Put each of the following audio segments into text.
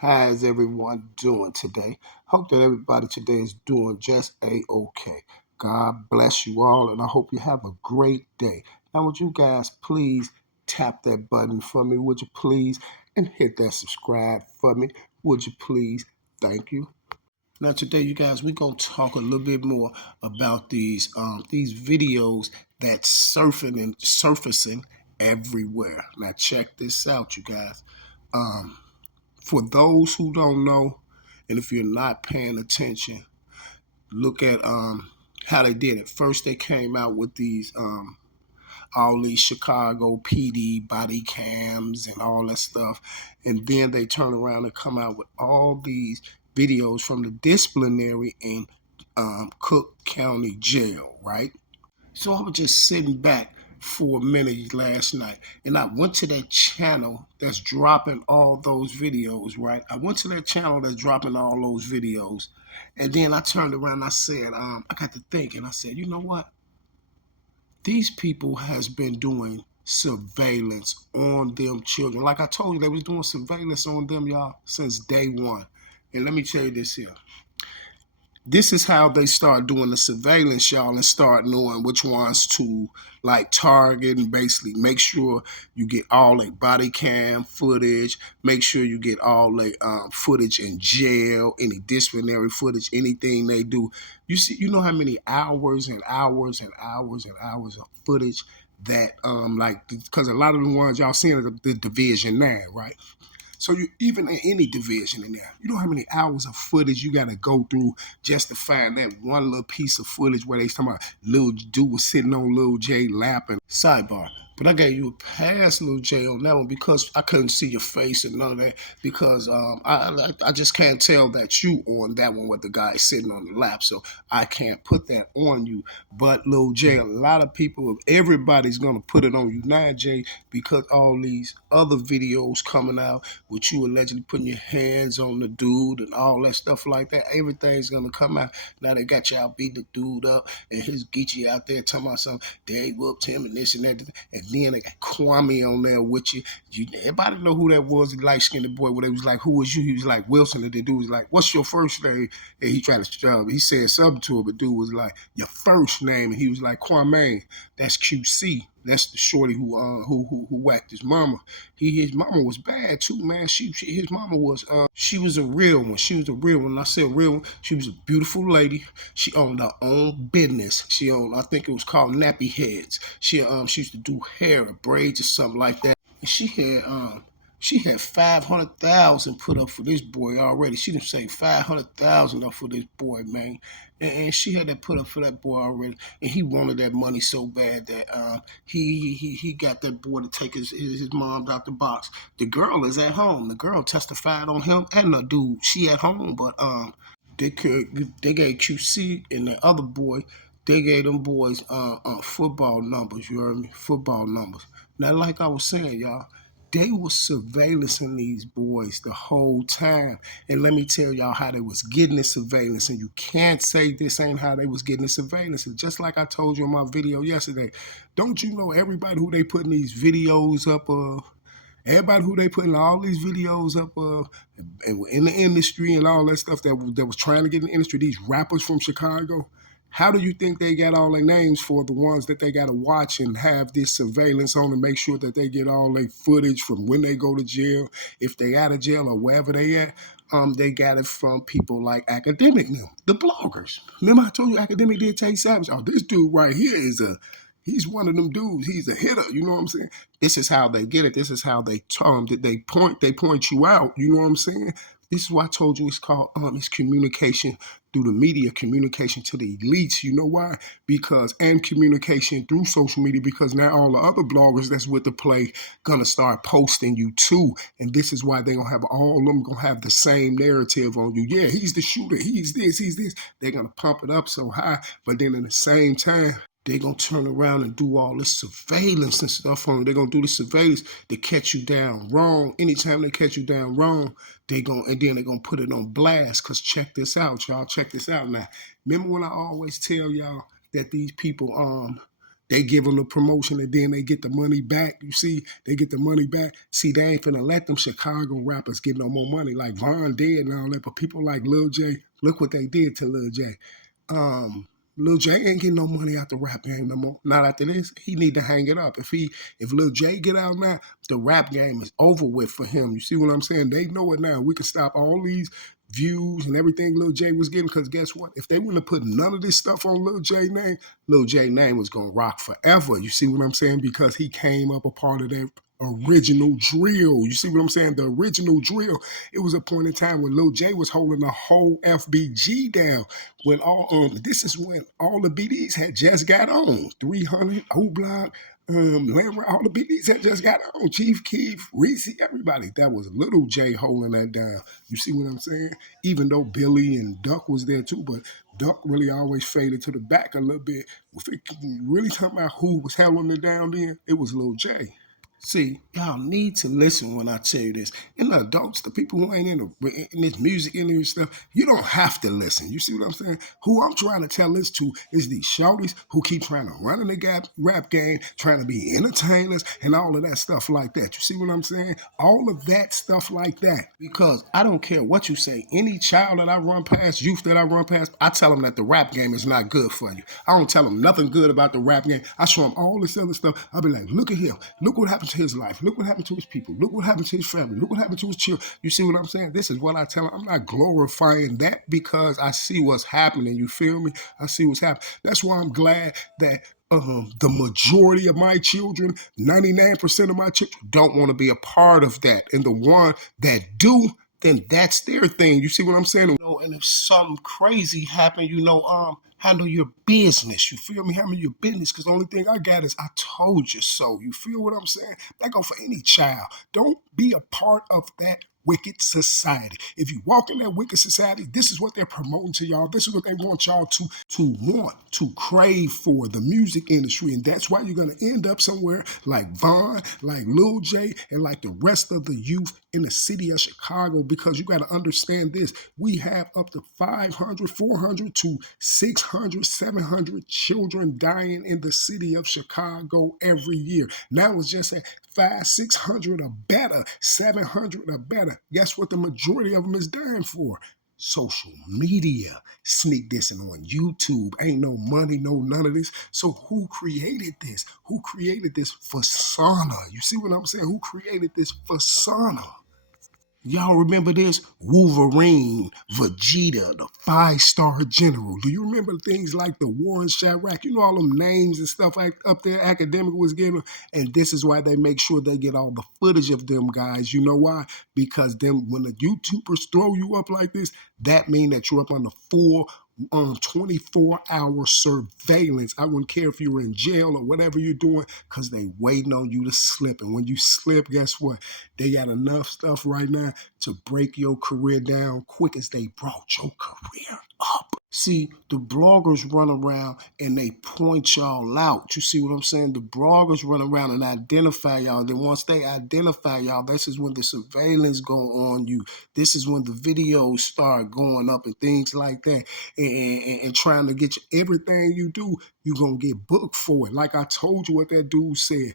How is everyone doing today? Hope that everybody today is doing just a-okay. God bless you all, and I hope you have a great day. Now, would you guys please tap that button for me? Would you please? And hit that subscribe for me? Would you please? Thank you. Now, today, you guys, we're gonna talk a little bit more about these videos that's surfacing everywhere. Now, check this out, you guys. Um, for those who don't know, and if you're not paying attention, look at how they did it. First, they came out with these all these Chicago PD body cams and all that stuff, and then they turn around and come out with all these videos from the disciplinary in Cook County Jail, right? So I was just sitting back for a minute last night, and I went to that channel that's dropping all those videos, right? I went to that channel that's dropping all those videos, and then I turned around and I said, I got to think, and I said, you know what? These people has been doing surveillance on them children. Like I told you, they was doing surveillance on them, y'all, since day one. And let me tell you this here. This is how they start doing the surveillance, y'all, and start knowing which ones to like target and basically make sure you get all their body cam footage, make sure you get all their footage in jail, any disciplinary footage, anything they do. You see, you know how many hours and hours and hours and hours of footage that like, because a lot of the ones y'all seeing are the Division 9, right? So you even in any division in there, you know how many hours of footage you got to go through just to find that one little piece of footage where they talking about Lil Dude was sitting on Lil J lap and sidebar. But I gave you a pass, Lil J, on that one because I couldn't see your face and none of that because I just can't tell that you on that one with the guy sitting on the lap. So I can't put that on you. But Lil J, a lot of people, everybody's gonna put it on you now, Jay, because all these other videos coming out with you allegedly putting your hands on the dude and all that stuff like that. Everything's gonna come out. Now they got y'all beat the dude up and his Geechee out there talking about something. They whooped him and this and that. And then they got Kwame on there with you. Everybody know who that was, the light-skinned boy, where they was like, who was you? He was like, Wilson. And the dude was like, what's your first name? And he tried to, he said something to him, but dude was like, your first name. And he was like, Kwame. That's QC. That's the shorty who whacked his mama. His mama was bad too, man. His mama was she was a real one. She was a real one. When I said real one, she was a beautiful lady. She owned her own business. She owned, I think it was called Nappy Heads. She used to do hair or braids or something like that. And she had 500,000 put up for this boy already. She done saved 500,000 up for this boy, man. And she had that put up for that boy already. And he wanted that money so bad that he got that boy to take his mom out the box. The girl is at home. The girl testified on him and the dude. She at home, but they gave QC and the other boy. They gave them boys football numbers. You heard me? Football numbers. Now, like I was saying, y'all, they was surveillancing these boys the whole time. And let me tell y'all how they was getting the surveillance. And you can't say this ain't how they was getting the surveillance. And just like I told you in my video yesterday, don't you know everybody who they putting these videos up of? Everybody who they putting all these videos up of in the industry and all that stuff that was trying to get in the industry, these rappers from Chicago, how do you think they got all their names for the ones that they got to watch and have this surveillance on to make sure that they get all their footage from when they go to jail, if they out of jail or wherever they at? They got it from people like Academic now, the bloggers. Remember I told you Academic did Tay Savage? Oh, this dude right here he's one of them dudes. He's a hitter. You know what I'm saying? This is how they get it. This is how they they point you out. You know what I'm saying? This is why I told you it's called it's communication through the media, communication to the elites. You know why? Because and communication through social media, because now all the other bloggers that's with the play gonna start posting you too. And this is why they gonna have all of them gonna have the same narrative on you. Yeah, he's the shooter, he's this, he's this. They're gonna pump it up so high, but then at the same time, they're going to turn around and do all this surveillance and stuff on you. They're going to do the surveillance to catch you down wrong. Anytime they catch you down wrong, and then they're going to put it on blast. Because check this out, y'all. Check this out now. Remember when I always tell y'all that these people, They give them the promotion and then they get the money back. You see, they get the money back. See, they ain't finna let them Chicago rappers get no more money. Like Von did and all that, but people like Lil J, look what they did to Lil J. Um, Lil J ain't getting no money out the rap game no more. Not after this. He need to hang it up. If Lil J get out now, the rap game is over with for him. You see what I'm saying? They know it now. We can stop all these views and everything Lil J was getting, because guess what? If they wouldn't have put none of this stuff on Lil J name was gonna rock forever. You see what I'm saying? Because he came up a part of that original drill. You see what I'm saying? The original drill. It was a point in time when Lil J was holding the whole FBG down. When this is when all the BDs had just got on. 300, O-Block, Lamb, all the BDs had just got on. Chief Keef, Reese, everybody. That was Little J holding that down. You see what I'm saying? Even though Billy and Duck was there too, but Duck really always faded to the back a little bit. If it really talking about who was holding it down then, it was Lil J. See, y'all need to listen when I tell you this. And the adults, the people who ain't in this music industry stuff, you don't have to listen. You see what I'm saying? Who I'm trying to tell this to is these shorties who keep trying to run in the rap game, trying to be entertainers and all of that stuff like that. You see what I'm saying? All of that stuff like that. Because I don't care what you say. Any child that I run past, youth that I run past, I tell them that the rap game is not good for you. I don't tell them nothing good about the rap game. I show them all this other stuff. I'll be like, look at him. Look what happened to his life. Look what happened to his people. Look what happened to his family. Look what happened to his children. You see what I'm saying? This is what I tell them. I'm not glorifying that because I see what's happening. You feel me? I see what's happening. That's why I'm glad that the majority of my children, 99% of my children, don't want to be a part of that. And the one that do, then that's their thing. You see what I'm saying? And if something crazy happen, handle your business. You feel me? Handle your business. Because the only thing I got is I told you so. You feel what I'm saying? That go for any child. Don't be a part of that wicked society. If you walk in that wicked society, this is what they're promoting to y'all. This is what they want y'all to want, to crave for, the music industry. And that's why you're going to end up somewhere like Von, like Lil J, and like the rest of the youth in the city of Chicago, because you got to understand this. We have up to 500, 400 to 600, 700 children dying in the city of Chicago every year. Now it's just at 500, 600 or better, 700 or better. Guess what the majority of them is dying for? Social media, sneak dissing on YouTube. Ain't no money, no none of this. So who created this? Who created this persona? You see what I'm saying? Who created this persona? Y'all remember this? Wolverine, Vegeta, the 5-star general. Do you remember things like the War in Chirac? You know all them names and stuff up there Academic was giving? And this is why they make sure they get all the footage of them guys. You know why? Because when the YouTubers throw you up like this, that means that you're up on the full 24-hour surveillance. I wouldn't care if you were in jail or whatever you're doing, because they waiting on you to slip. And when you slip, guess what? They got enough stuff right now to break your career down quick as they brought your career up. See, the bloggers run around and they point y'all out. You see what I'm saying? The bloggers run around and identify y'all. Then once they identify y'all, this is when the surveillance go on you. This is when the videos start going up and things like that. And trying to get you, everything you do, you're going to get booked for it. Like I told you what that dude said.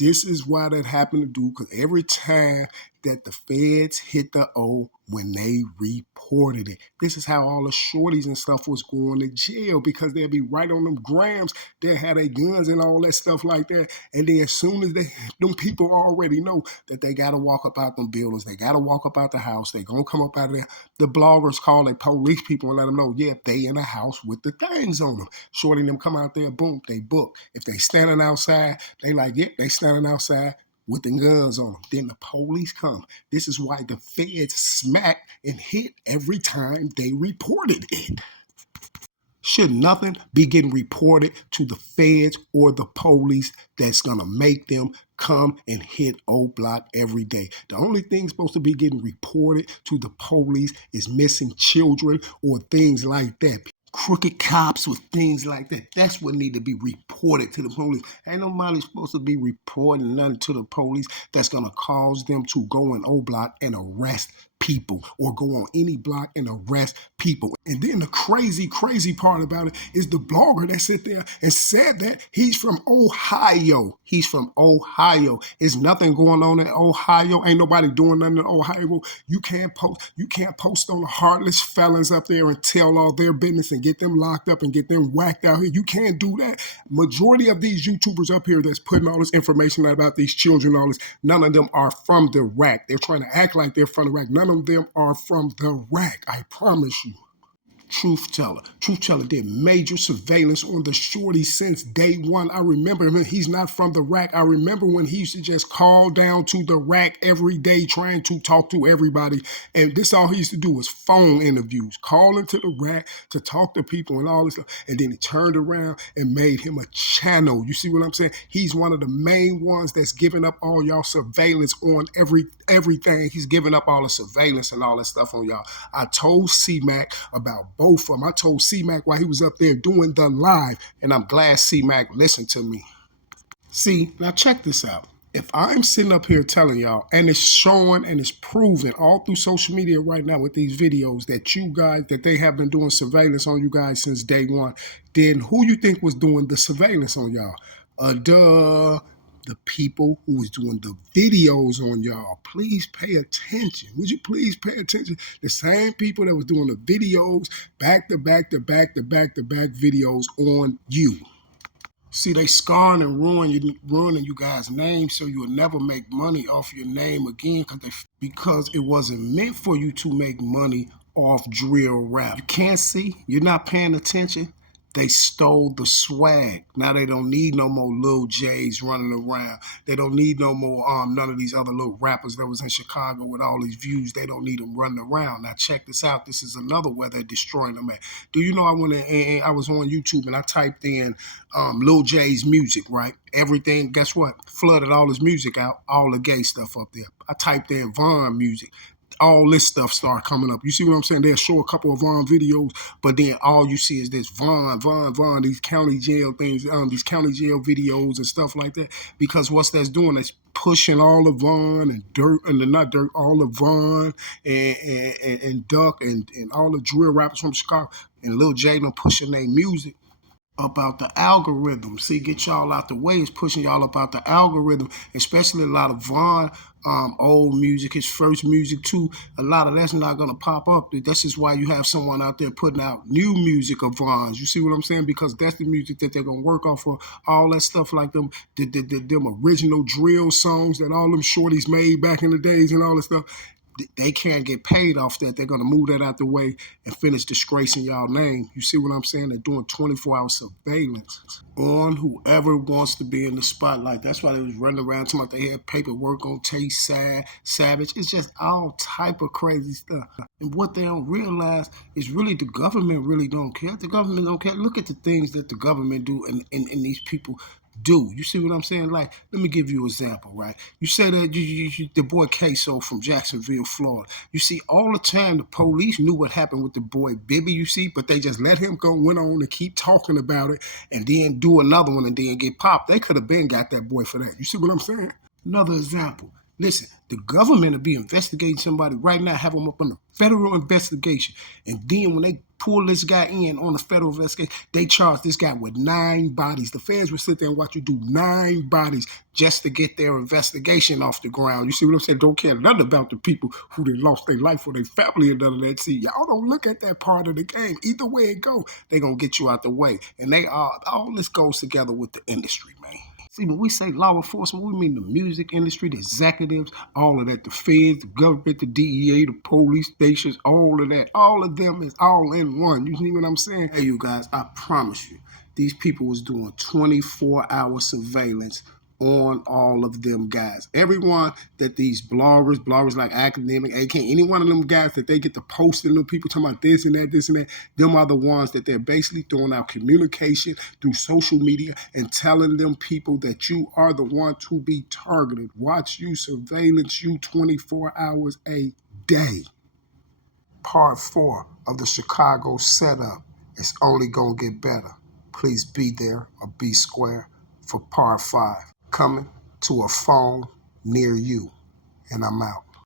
This is why that happened to do, because every time that the feds hit the O when they reported it. This is how all the shorties and stuff was going to jail, because they'll be right on them grams. They'll have their guns and all that stuff like that. And then as soon as them people already know that they got to walk up out them buildings, they got to walk up out the house, they going to come up out of there. The bloggers call their police people and let them know, yeah, they in the house with the things on them. Shorty them come out there, boom, they book. If they standing outside, they like, yeah, they standing outside with the guns on them. Then the police come. This is why the feds smack and hit every time they reported it. Should nothing be getting reported to the feds or the police that's going to make them come and hit O-Block every day? The only thing supposed to be getting reported to the police is missing children or things like that. Crooked cops with things like that. That's what need to be reported to the police. Ain't nobody supposed to be reporting nothing to the police that's going to cause them to go in O-Block and arrest people or go on any block and arrest people. And then the crazy part about it is the blogger that sit there and said that he's from Ohio. He's from Ohio. There's nothing going on in Ohio. Ain't nobody doing nothing in Ohio. You can't post on the heartless felons up there and tell all their business and get them locked up and get them whacked out here. You can't do that. Majority of these YouTubers up here that's putting all this information out about these children, all this, none of them are from the rack. They're trying to act like they're from the rack. None of them are from the rack. I promise you. Truth Teller. Truth Teller did major surveillance on the shorty since day one. I remember him. He's not from the rack. I remember when he used to just call down to the rack every day trying to talk to everybody. And this all he used to do was phone interviews, calling to the rack to talk to people and all this stuff. And then he turned around and made him a channel. You see what I'm saying? He's one of the main ones that's giving up all y'all surveillance on everything. He's giving up all the surveillance and all that stuff on y'all. I told C-Mac about both of them. I told C-Mac while he was up there doing the live, and I'm glad C-Mac listened to me. See, now check this out. If I'm sitting up here telling y'all, and it's showing and it's proven all through social media right now with these videos that they have been doing surveillance on you guys since day one, then who you think was doing the surveillance on y'all? The people who was doing the videos on y'all. Please pay attention. Would you please pay attention? The same people that was doing the videos, back to back videos on you. See, they scarring and ruining you guys' names so you'll never make money off your name again because it wasn't meant for you to make money off drill rap. You can't see, you're not paying attention. They stole the swag. Now they don't need no more Lil J's running around. They don't need no more none of these other little rappers that was in Chicago with all these views. They don't need them running around. Now check this out. This is another where they're destroying them at. Do you know I went and I was on YouTube and I typed in Lil J's music, right? Everything, guess what? Flooded all his music out, all the gay stuff up there. I typed in Von music. All this stuff start coming up. You see what I'm saying? They'll show a couple of Von videos, but then all you see is this Von, these county jail things, these county jail videos and stuff like that. Because what's that's doing is pushing all of Von and Dirt, and not Dirt, all of Von and Duck and all the drill rappers from Chicago and Lil J them pushing their music about the algorithm. See, get y'all out the way. It's pushing y'all up out the algorithm, especially a lot of Von old music, his first music too. A lot of that's not going to pop up. That's just why you have someone out there putting out new music of Von's. You see what I'm saying? Because that's the music that they're going to work off for. All that stuff like them original drill songs that all them shorties made back in the days and all that stuff. They can't get paid off that. They're going to move that out the way and finish disgracing y'all name. You see what I'm saying? They're doing 24-hour surveillance on whoever wants to be in the spotlight. That's why they was running around talking about they had paperwork on Tay Savage. It's just all type of crazy stuff. And what they don't realize is really the government really don't care. The government don't care. Look at the things that the government do and these people do. You see what I'm saying? Like, let me give you an example, right? You say that the boy Queso from Jacksonville, Florida. You see, all the time the police knew what happened with the boy Bibby, you see, but they just let him go, went on and keep talking about it and then do another one and then get popped. They could have been got that boy for that. You see what I'm saying? Another example. Listen, the government will be investigating somebody right now, have them up on a federal investigation. And then when they pull this guy in on a federal investigation, they charge this guy with 9 bodies. The feds will sit there and watch you do 9 bodies just to get their investigation off the ground. You see what I'm saying? Don't care nothing about the people who they lost their life or their family and none of that. See, y'all don't look at that part of the game. Either way it go, they going to get you out the way. And all this goes together with the industry, man. See, when we say law enforcement, we mean the music industry, the executives, all of that, the feds, the government, the DEA, the police stations, all of that. All of them is all in one. You see what I'm saying? Hey, you guys, I promise you, these people was doing 24-hour surveillance on all of them guys. Everyone that these bloggers like Academic, AK, any one of them guys that they get to posting them people talking about this and that, them are the ones that they're basically throwing out communication through social media and telling them people that you are the one to be targeted. Watch you, surveillance you 24 hours a day. Part 4 of the Chicago setup is only going to get better. Please be there or be square for part 5. Coming to a phone near you. And I'm out.